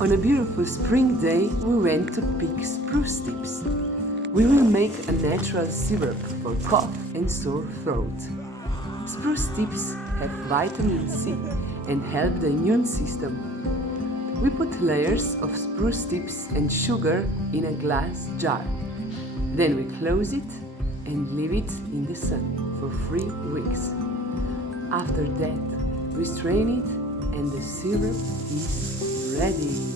On a beautiful spring day, we went to pick spruce tips. We will make a natural syrup for cough and sore throat. Spruce tips have vitamin C and help the immune system. We put layers of spruce tips and sugar in a glass jar. Then we close it and leave it in the sun for 3 weeks. After that, we strain it and the syrup is ready.